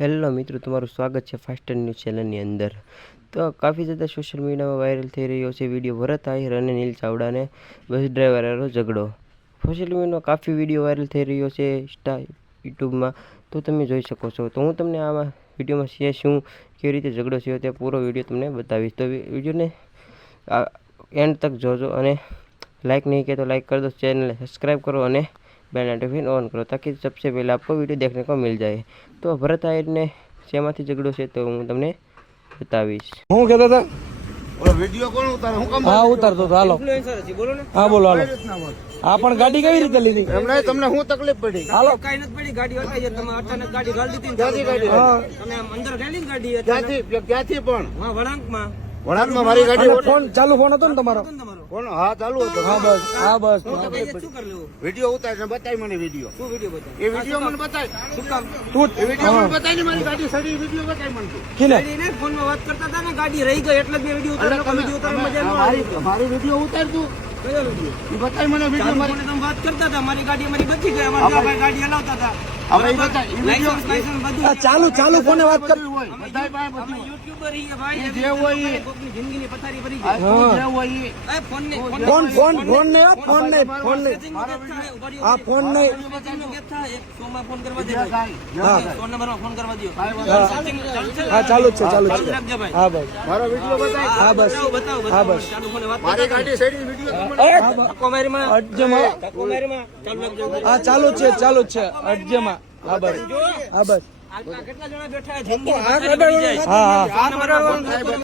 Hello મિત્રો, તમારું સ્વાગત છે ફાસ્ટ ન્યૂઝ ચેનલની અંદર। તો કાफ़ी ज़्यादा सोशल मीडिया में वायरल થઈ રહ્યો છે વિડીયો ભરત આહિર અને નીલ ચાવડાને બસ ડ્રાઈવરનો ઝઘડો। સોશિયલ મીડિયામાં કાफ़ી વિડીયો વાયરલ થઈ રહ્યો છે યુટ્યુબમાં, તો તમે જોઈ શકો છો। તો હું તમને આ વિડીયોમાં શું કેવી રીતે ઝઘડો થયો તે પૂરો વિડીયો તમને બતાવીશ। તો વિડીયોને એન્ડ તક જોજો અને लाइक नहीं किया तो लाइक कर दो, चैनल सब्सक्राइब करो और बेल नोटिफिकेशन ऑन करो ताकि सबसे पहले आपको वीडियो देखने को मिल जाए। तो भरत आहिर ने શેમાંથી ઝઘડો છે તો હું તમને બતાવીશ। હું કહેતા હતા ઓલો વિડિયો કોણ ઉતારે? હું કામ હા ઉતારતો હતો, હાલો ઇન્ફ્લુએન્સર છે, બોલો ને। હા બોલો, હાલો। આ પણ ગાડી કેવી રીતે લીધી? એમને તમને શું તકલીફ પડી? હાલો, કાઈ નથી પડી, ગાડી હટાઈ તમે અચાનક ગાડી ગાળી દીધી ક્યાંથી ગાડી? હા તમે અંદર ગાડી ગાડી ક્યાંથી પણ હા વળાંકમાં વળાંકમાં મારી ગાડી અને ફોન ચાલુ ફોન હતો ને તમારો? કોણ? હા ચાલુ હતો। હા બસ, હા બસ। શું કરી લેવું? વિડિયો ઉતારે બતાય મને વિડિયો। શું વિડીયો બતાવ? એ વિડિયો મને બતાય। શું કામ? તું એ વિડિયો મને બતાય ને મારી ગાડી સડી વિડિયો બતાય મને તું। કિને ગાડીને ફોનમાં વાત કરતા હતા ને, ગાડી રહી ગઈ એટલે જ મેં વિડીયો ઉતાર્યો। તમે વિડીયો ઉતારવા મજા ન આવી। મારી વિડિયો ઉતાર તું। કયો વિડીયો? એ બતાય મને વિડિયો મારી। તમે વાત કરતા હતા, મારી ગાડી અમારી બચી ગઈ, અમારા ભાઈ ગાડી હલાવતા હતા। હવે એ બતાય એ વિડિયો લાયસન્સ બધું આ ચાલુ ફોને વાત કર। હોય બતાય પાસે અમે બધું યુટ્યુબર છીએ ભાઈ, એ જે હોય એ કોકની જિંદગીની પથારી ભરી આ ગઈ। તું જે હોય એ એ ફોન ને ફોન નહીં, ફોન નહીં, આ ફોન નહીં। સોમાં ફોન કરવા દે જાય ભાઈ, હા ફોન નંબરમાં ફોન કરવા દો। હા ચાલુ જ છે, ચાલુ જ છે। રાખજો ભાઈ। હા બસ, મારો વિડિયો બતાય। હા બસ, બતાવો હા બતાવો, બસ। ચાલુ ફોને વાત મારી ગાડી સડી વિડિયો તું મને કોમેરીમાં અડજમાં કોમેરીમાં ચાલુ રાખજો। હા ચાલુ જ છે, ચાલુ જ છે અડજમાં। હા બસ, હા બસ, કેટલા જણા બેઠા છે? જિંદગીની હા પથારી ભરી જાય। હા ફોન નંબર